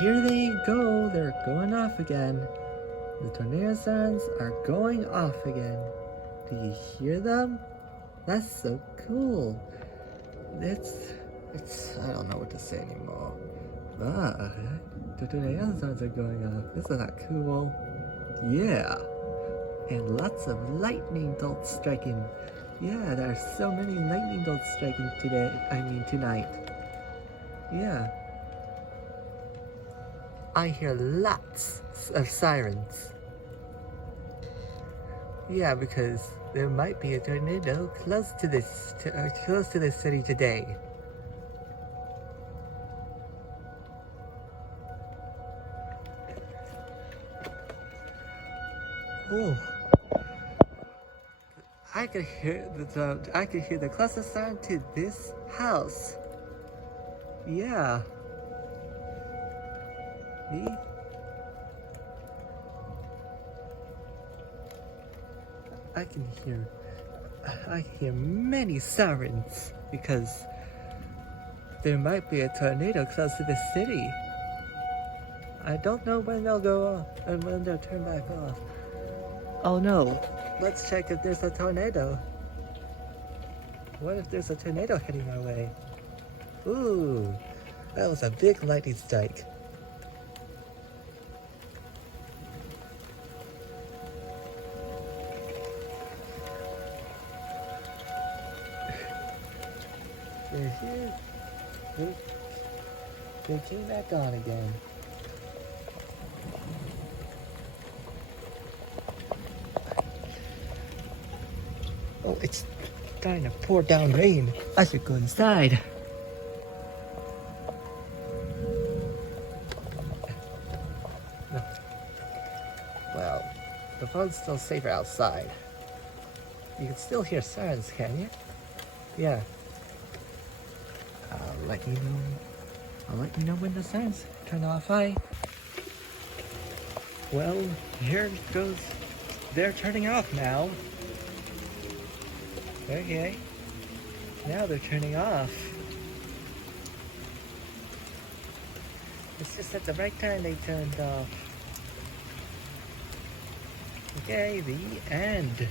here they go. They're going off again. The tornado sirens are going off again. Do you hear them? That's so cool. It's, I don't know what to say anymore. Ah, the tornado sirens are going off. Isn't that cool? Yeah. And lots of lightning bolts striking. Yeah, there are so many lightning bolts striking tonight. Yeah. I hear lots of sirens. Yeah, because there might be a tornado close to this city today. Oh, I could hear the closest siren to this house. Yeah. Me? I can hear many sirens because there might be a tornado close to the city. I don't know when they'll go off and when they'll turn back off. Oh no, let's check if there's a tornado. What if there's a tornado heading our way? Ooh, that was a big lightning strike. They came back on again. Oh, it's starting to pour down rain. I should go inside. No. Well, the phone's still safer outside. You can still hear sirens, can you? Yeah. I'll let you know when the sirens turn off. Well, here it goes. They're turning off now. Okay. Now they're turning off. It's just at the right time they turned off. Okay, the end.